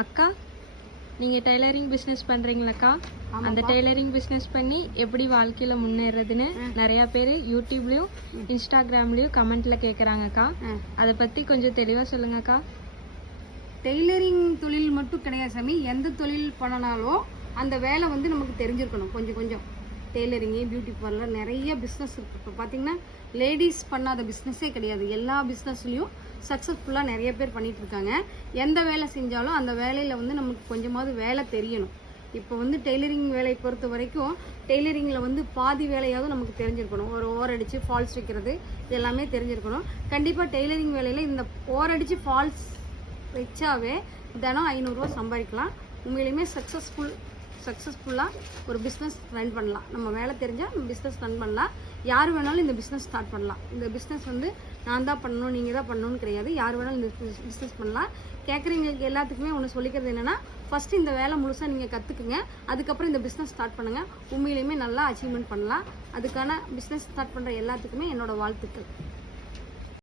அக்கா, நீங்கள் tailoring business பண்ணுறீங்களாக்கா? அந்த டெய்லரிங் பிஸ்னஸ் பண்ணி எப்படி வாழ்க்கையில் முன்னேறதுன்னு நிறையா பேர் யூடியூப்லேயும் இன்ஸ்டாகிராம்லேயும் கமெண்ட்டில் கேட்குறாங்கக்கா. அதை பற்றி கொஞ்சம் தெளிவாக சொல்லுங்கக்கா. டெய்லரிங் தொழில் மட்டும் கிடையாது சாமி. எந்த தொழில் பண்ணனாலும் அந்த வேலை வந்து நமக்கு தெரிஞ்சிருக்கணும். கொஞ்சம் கொஞ்சம் டெய்லரிங்கு, பியூட்டி பார்லர், நிறைய பிஸ்னஸ் இருக்குது. இப்போ பார்த்தீங்கன்னா லேடிஸ் பண்ணாத பிஸ்னஸே கிடையாது. எல்லா பிஸ்னஸ்லேயும் சக்ஸஸ்ஃபுல்லாக நிறைய பேர் பண்ணிகிட்டு இருக்காங்க. எந்த வேலை செஞ்சாலும் அந்த வேலையில் வந்து நமக்கு கொஞ்சமாவது வேலை தெரியணும். இப்போ வந்து டெய்லரிங் வேலையை பொறுத்த வரைக்கும் டெய்லரிங்கில் வந்து பாதி வேலையாவது நமக்கு தெரிஞ்சிருக்கணும். ஒரு ஓரடிச்சு ஃபால்ஸ் வைக்கிறது இது எல்லாமே தெரிஞ்சிருக்கணும். கண்டிப்பாக டெய்லரிங் வேலையில் இந்த ஓரடிச்சு ஃபால்ஸ் வச்சாவே தினம் 500 ரூபா சம்பாதிக்கலாம். உண்மையிலுமே சக்ஸஸ்ஃபுல்லாக ஒரு பிஸ்னஸ் ரன் பண்ணலாம். நம்ம வேலை தெரிஞ்சால் பிஸ்னஸ் ரன் பண்ணலாம். யார் வேணாலும் இந்த பிஸ்னஸ் ஸ்டார்ட் பண்ணலாம். இந்த பிஸ்னஸ் வந்து நான் தான் பண்ணணும், நீங்கள் தான் பண்ணணும்னு கிடையாது. யார் வேணாலும் இந்த பிஸ்னஸ் பண்ணலாம். கேட்குறவங்களுக்கு எல்லாத்துக்குமே ஒன்று சொல்லிக்கிறது என்னென்னா, ஃபஸ்ட்டு இந்த வேலை முழுசாக நீங்கள் கற்றுக்குங்க. அதுக்கப்புறம் இந்த பிஸ்னஸ் ஸ்டார்ட் பண்ணுங்கள். உண்மையிலுமே நல்லா அச்சீவ்மெண்ட் பண்ணலாம். அதுக்கான பிஸ்னஸ் ஸ்டார்ட் பண்ணுற எல்லாத்துக்குமே என்னோடய வாழ்த்துக்கள்.